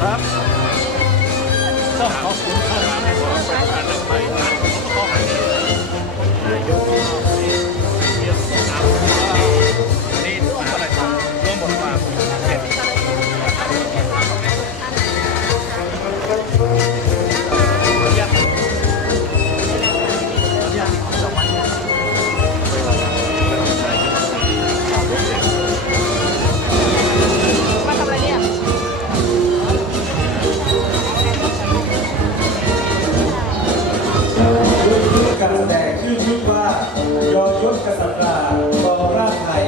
ครับต้องขอบคุณท่านนายกประธานไปต้องให้นายกเกี่ยวกับน้ำนี่อะไรร่วมบทบาทการแสดงชื่อชุดว่ายอดยศกษัตริย์กองราชไทย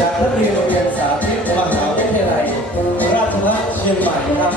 จากนักเรียนโรงเรียนสาธิตมหาวิทยาลัยราชภัฏเชียงใหม่ครับ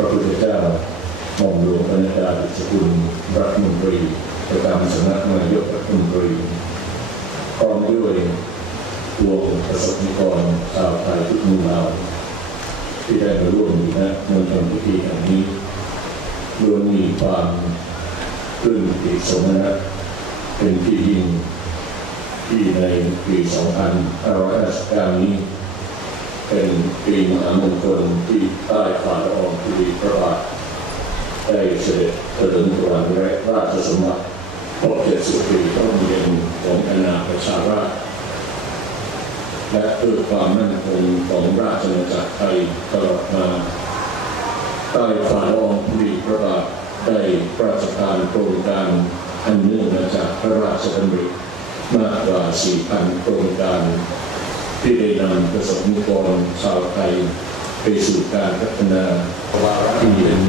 พระพุทธเจ้าหม่อมหลวงปณิดา อิสกุลรัฐมนตรีประจำสำนักนายกรัฐมนตรีพร้อมด้วยพวงประสบนิกรชาวไทยทุกหมู่เหล่าที่ได้มาร่วมอยู่ณมณฑลพิธีแห่งนี้ล้วนมีความปลื้มปิติสมนัสเป็นที่ยิ่งที่ในปี 2559 นี้เป็นปีมหามงคลที่ใต้ฝ่าละอองธุลีพระบาทได้เสด็จเถลิงถวายราชสมบัติครบ70 ปีพระองค์เย็นของอาณาประชาราษฎร์และเพื่อความมั่นคงของราชอาณาจักรไทยตลอดมาใต้ฝ่าละอองธุลีพระบาทได้พระราชทานโครงการอันเนื่องมาจากพระราชดำริมากกว่า 4,000 โครงการที่ได้นำประสบนิกรชาวไทยไปสู่การพัฒนาวาระที่เป็น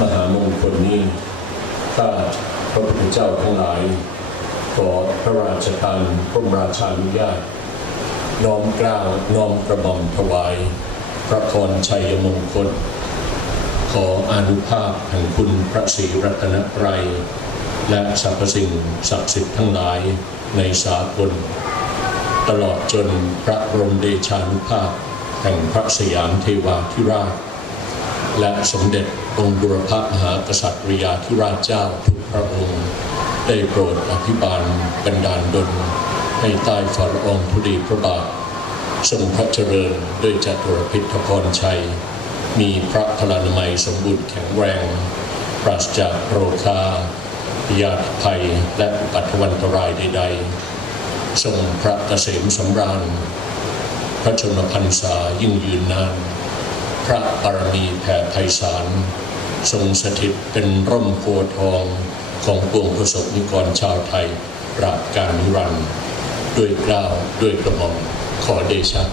มหามงคลนี้ข้าพระพุทธเจ้าทั้งหลายขอพระราชทานพระราชานุญาตน้อมเกล้าน้อมกระหม่อมถวายพระพรชัยมงคลขออานุภาพแห่งคุณพระศรีรัตนตรัยและสรรพสิ่งศักดิ์สิทธิ์ทั้งหลายในสากลตลอดจนพระบรมเดชานุภาพแห่งพระสยามเทวาธิราชและสมเด็จองค์บุรพมหากษัตริยาธิราชเจ้าทุกพระองค์ได้โปรดอภิบาลบันดาลดลให้ใต้ฝ่าละอองธุลีพระบาททรงพระเจริญด้วยจตุรพิธพรชัยมีพระพลานามัยสมบูรณ์แข็งแรงปราศจากโรคาพยาธิภัยและอุบัติวันตรายใดๆทรงพระเกษมสำราญพระชนมพรรษายิ่งยืนนานพระบารมีแผ่ไพศาลทรงสถิตเป็นร่มโพธิ์ทองของปวงประสบนิกรชาวไทยตราบกาลนิรันดร์ด้วยเกล้าด้วยกระหม่อมขอเดชะ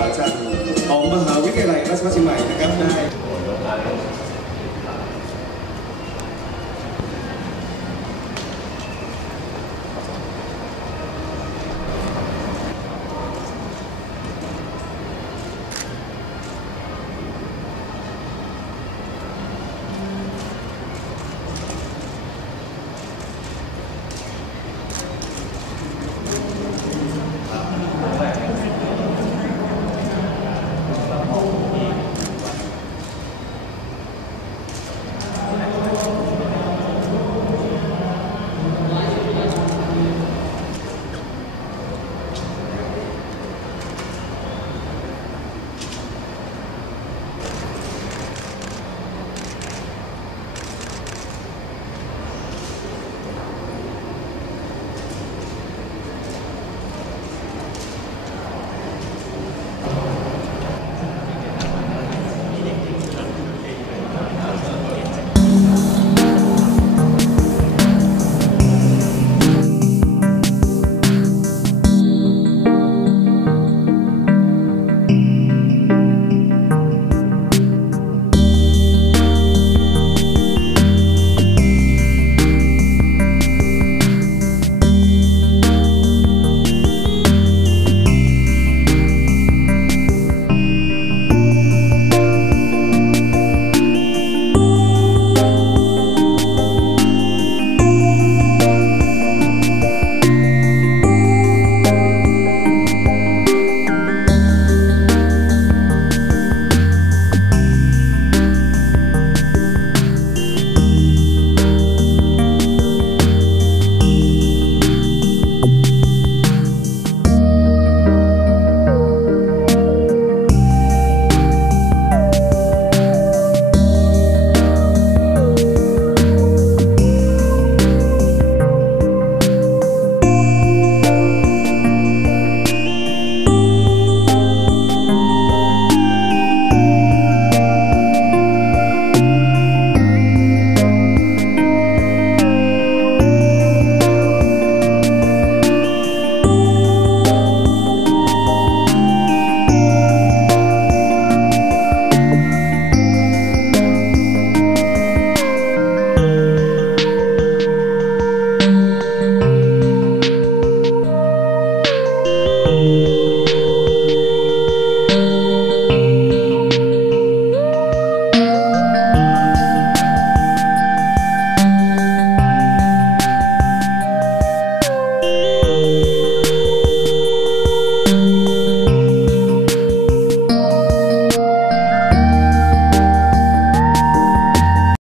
ราชันของมหาวิทยาลัยราชภัฏเชียงใหม่นะครับได้